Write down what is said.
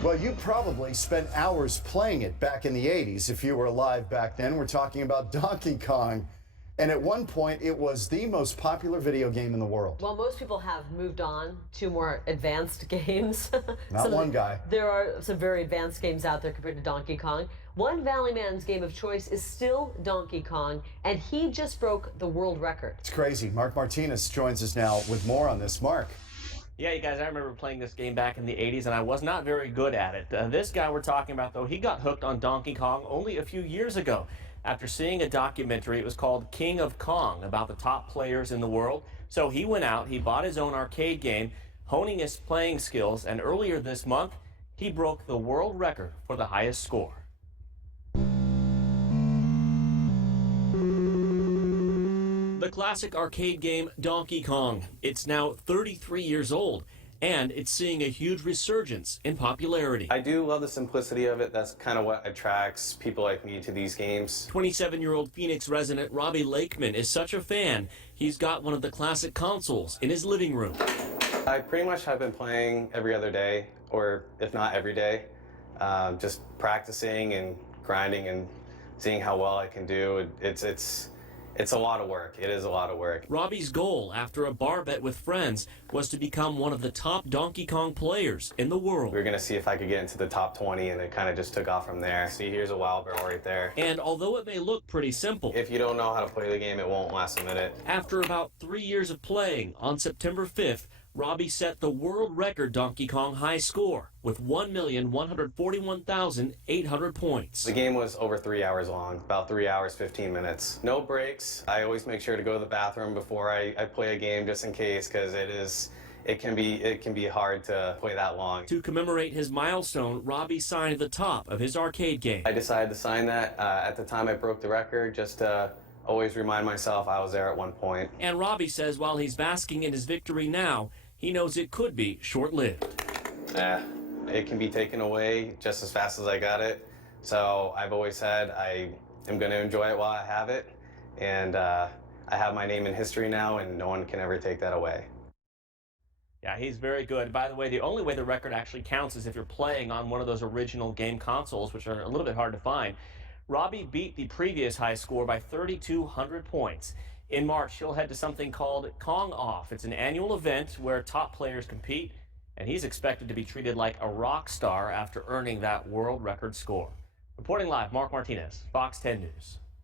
Well, you probably spent hours playing it back in the 80s if you were alive back then. We're talking about Donkey Kong. And at one point, it was the most popular video game in the world. Well, most people have moved on to more advanced games. Not one guy. There are some very advanced games out there compared to Donkey Kong. One Valley Man's game of choice is still Donkey Kong, and he just broke the world record. It's crazy. Mark Martinez joins us now with more on this. Mark. Yeah, you guys, I remember playing this game back in the 80s, and I was not very good at it. This guy we're talking about, though, he got hooked on Donkey Kong only a few years ago after seeing a documentary. It was called King of Kong, about the top players in the world. So he went out, he bought his own arcade game, honing his playing skills, and earlier this month, he broke the world record for the highest score. The classic arcade game Donkey Kong. It's now 33 years old, and it's seeing a huge resurgence in popularity. I do love the simplicity of it. That's kind of what attracts people like me to these games. 27-year-old Phoenix resident Robbie Lakeman is such a fan, he's got one of the classic consoles in his living room. I pretty much have been playing every other day, or if not every day, just practicing and grinding and seeing how well I can do. It's a lot of work. It is a lot of work. Robbie's goal after a bar bet with friends was to become one of the top Donkey Kong players in the world. We were going to see if I could get into the top 20, and it kind of just took off from there. See, here's a wild barrel right there. And although it may look pretty simple, if you don't know how to play the game, it won't last a minute. After about 3 years of playing, on September 5th, Robbie set the world record Donkey Kong high score with 1,141,800 points. The game was over 3 hours long, about 3 hours, 15 minutes. No breaks. I always make sure to go to the bathroom before I play a game just in case, because it can be hard to play that long. To commemorate his milestone, Robbie signed the top of his arcade game. I decided to sign that at the time I broke the record, just to always remind myself I was there at one point. And Robbie says while he's basking in his victory now, he knows it could be short-lived. It can be taken away just as fast as I got it. So I've always said I am going to enjoy it while I have it. And I have my name in history now, and no one can ever take that away. Yeah, he's very good. By the way, the only way the record actually counts is if you're playing on one of those original game consoles, which are a little bit hard to find. Robbie beat the previous high score by 3,200 points. In March, he'll head to something called Kong Off. It's an annual event where top players compete, and he's expected to be treated like a rock star after earning that world record score. Reporting live, Mark Martinez, Fox 10 News.